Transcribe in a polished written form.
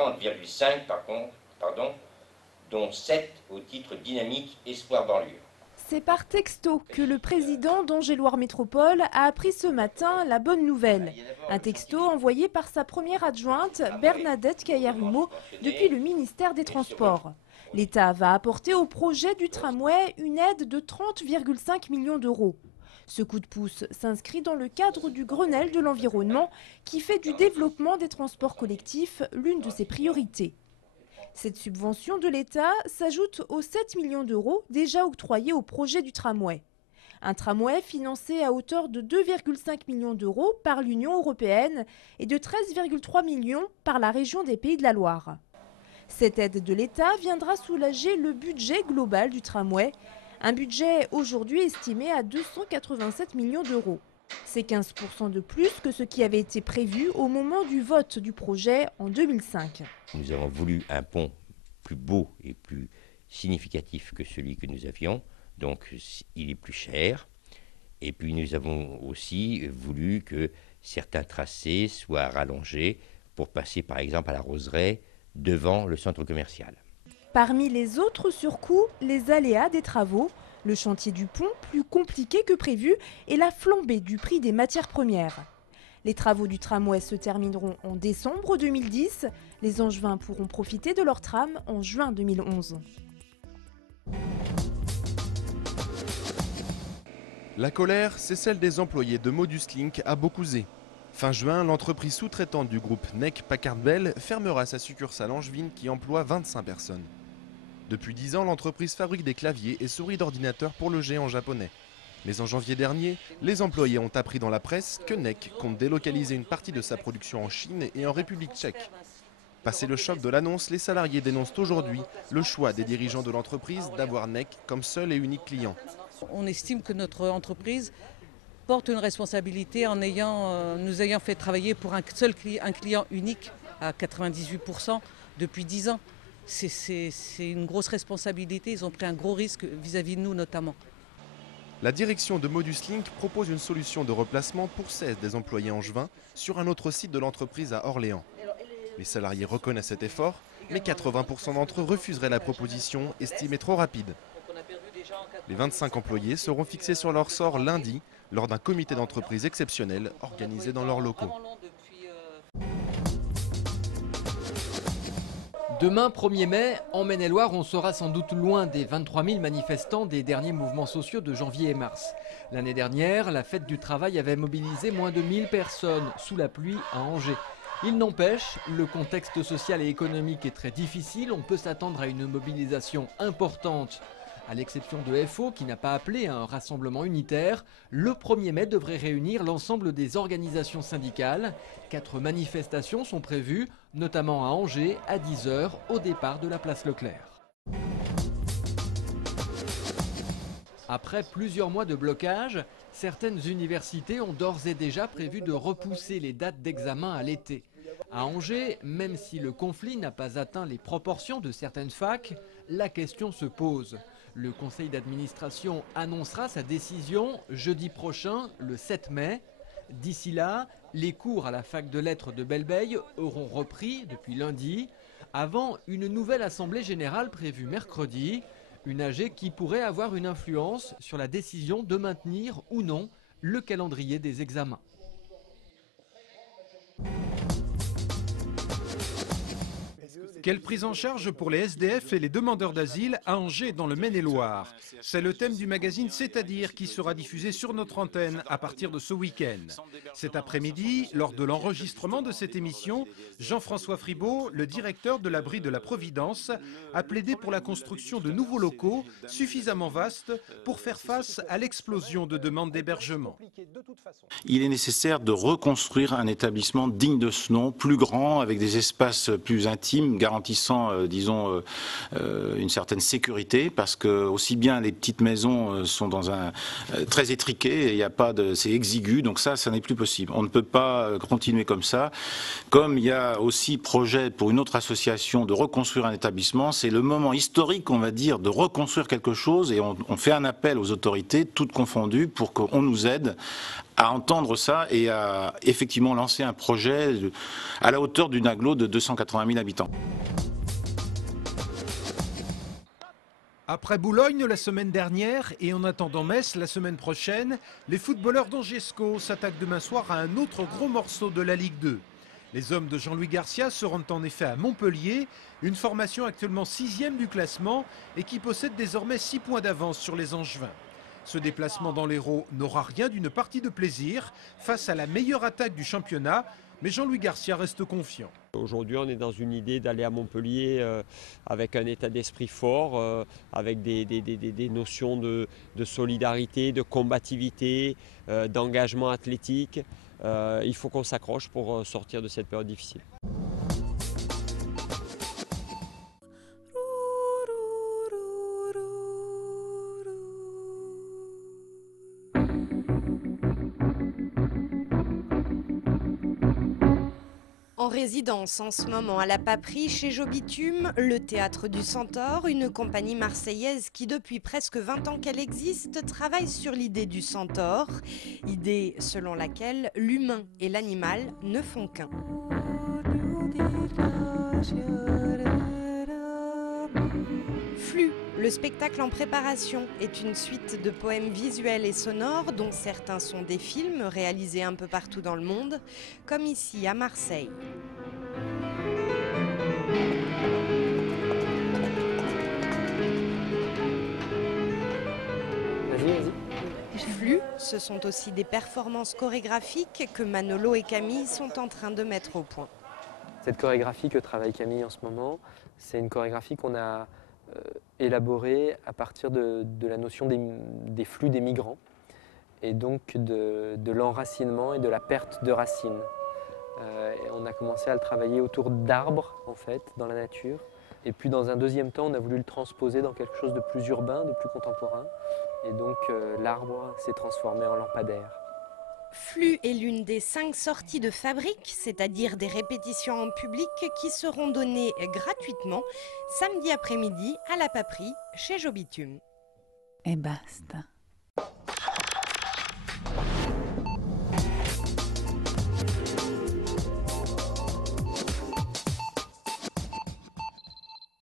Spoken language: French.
30,5 pardon, dont 7 au titre dynamique Espoir banlieue. C'est par texto que le président d'Angers-Loire Métropole a appris ce matin la bonne nouvelle. Un texto envoyé par sa première adjointe, Bernadette Caillarhumeau, depuis le ministère des Transports. L'État va apporter au projet du tramway une aide de 30,5 millions d'euros. Ce coup de pouce s'inscrit dans le cadre du Grenelle de l'environnement qui fait du développement des transports collectifs l'une de ses priorités. Cette subvention de l'État s'ajoute aux 7 millions d'euros déjà octroyés au projet du tramway. Un tramway financé à hauteur de 2,5 millions d'euros par l'Union européenne et de 13,3 millions par la région des Pays de la Loire. Cette aide de l'État viendra soulager le budget global du tramway, un budget aujourd'hui estimé à 287 millions d'euros. C'est 15% de plus que ce qui avait été prévu au moment du vote du projet en 2005. Nous avons voulu un pont plus beau et plus significatif que celui que nous avions, donc il est plus cher. Et puis nous avons aussi voulu que certains tracés soient rallongés pour passer par exemple à la roseraie devant le centre commercial. Parmi les autres surcoûts, les aléas des travaux, le chantier du pont plus compliqué que prévu et la flambée du prix des matières premières. Les travaux du tramway se termineront en décembre 2010. Les Angevins pourront profiter de leur tram en juin 2011. La colère, c'est celle des employés de Moduslink à Beaucouzé. Fin juin, l'entreprise sous-traitante du groupe NEC Packard Bell fermera sa succursale angevine qui emploie 25 personnes. Depuis 10 ans, l'entreprise fabrique des claviers et souris d'ordinateur pour le géant japonais. Mais en janvier dernier, les employés ont appris dans la presse que NEC compte délocaliser une partie de sa production en Chine et en République tchèque. Passé le choc de l'annonce, les salariés dénoncent aujourd'hui le choix des dirigeants de l'entreprise d'avoir NEC comme seul et unique client. On estime que notre entreprise porte une responsabilité en nous ayant fait travailler pour un client unique à 98% depuis 10 ans. C'est une grosse responsabilité, ils ont pris un gros risque vis-à-vis de nous notamment. La direction de Moduslink propose une solution de replacement pour 16 des employés angevins sur un autre site de l'entreprise à Orléans. Les salariés reconnaissent cet effort, mais 80% d'entre eux refuseraient la proposition, estimée trop rapide. Les 25 employés seront fixés sur leur sort lundi, lors d'un comité d'entreprise exceptionnel organisé dans leurs locaux. Demain, 1er mai, en Maine-et-Loire, on sera sans doute loin des 23 000 manifestants des derniers mouvements sociaux de janvier et mars. L'année dernière, la fête du travail avait mobilisé moins de 1000 personnes sous la pluie à Angers. Il n'empêche, le contexte social et économique est très difficile. On peut s'attendre à une mobilisation importante. À l'exception de FO, qui n'a pas appelé à un rassemblement unitaire, le 1er mai devrait réunir l'ensemble des organisations syndicales. 4 manifestations sont prévues, notamment à Angers, à 10 h, au départ de la place Leclerc. Après plusieurs mois de blocage, certaines universités ont d'ores et déjà prévu de repousser les dates d'examen à l'été. À Angers, même si le conflit n'a pas atteint les proportions de certaines facs, la question se pose. Le conseil d'administration annoncera sa décision jeudi prochain, le 7 mai. D'ici là, les cours à la fac de lettres de Belleveille auront repris depuis lundi, avant une nouvelle assemblée générale prévue mercredi, une AG qui pourrait avoir une influence sur la décision de maintenir ou non le calendrier des examens. Quelle prise en charge pour les SDF et les demandeurs d'asile à Angers dans le Maine-et-Loire? C'est le thème du magazine C'est-à-dire qui sera diffusé sur notre antenne à partir de ce week-end. Cet après-midi, lors de l'enregistrement de cette émission, Jean-François Fribault, le directeur de l'abri de la Providence, a plaidé pour la construction de nouveaux locaux suffisamment vastes pour faire face à l'explosion de demandes d'hébergement. Il est nécessaire de reconstruire un établissement digne de ce nom, plus grand, avec des espaces plus intimes, garantissant, disons, une certaine sécurité, parce que aussi bien les petites maisons sont dans un très étriquées, et il n'y a pas de, c'est exigu, donc ça n'est plus possible. On ne peut pas continuer comme ça. Comme il y a aussi projet pour une autre association de reconstruire un établissement, c'est le moment historique, on va dire, de reconstruire quelque chose, et on fait un appel aux autorités, toutes confondues, pour qu'on nous aide à entendre ça et à effectivement lancer un projet à la hauteur d'une agglo de 280 000 habitants. Après Boulogne la semaine dernière et en attendant Metz la semaine prochaine, les footballeurs d'Angesco s'attaquent demain soir à un autre gros morceau de la Ligue 2. Les hommes de Jean-Louis Garcia se rendent en effet à Montpellier, une formation actuellement 6e du classement et qui possède désormais 6 points d'avance sur les Angevins. Ce déplacement dans l'Hérault n'aura rien d'une partie de plaisir face à la meilleure attaque du championnat, mais Jean-Louis Garcia reste confiant. Aujourd'hui, on est dans une idée d'aller à Montpellier avec un état d'esprit fort, avec des notions de solidarité, de combativité, d'engagement athlétique. Il faut qu'on s'accroche pour sortir de cette période difficile. En résidence en ce moment à la Paperie, chez Jobitume, le Théâtre du Centaure, une compagnie marseillaise qui depuis presque 20 ans qu'elle existe, travaille sur l'idée du centaure, idée selon laquelle l'humain et l'animal ne font qu'un. Flux, le spectacle en préparation, est une suite de poèmes visuels et sonores dont certains sont des films réalisés un peu partout dans le monde, comme ici à Marseille. Flux, ce sont aussi des performances chorégraphiques que Manolo et Camille sont en train de mettre au point. Cette chorégraphie que travaille Camille en ce moment, c'est une chorégraphie qu'on a élaborée à partir de la notion des flux des migrants et donc de l'enracinement et de la perte de racines. Et on a commencé à le travailler autour d'arbres en fait, dans la nature. Et puis dans un deuxième temps, on a voulu le transposer dans quelque chose de plus urbain, de plus contemporain. Et donc l'arbre s'est transformé en lampadaire. Flux est l'une des 5 sorties de fabrique, c'est-à-dire des répétitions en public qui seront données gratuitement samedi après-midi à la Paperie chez Jobitume. E basta.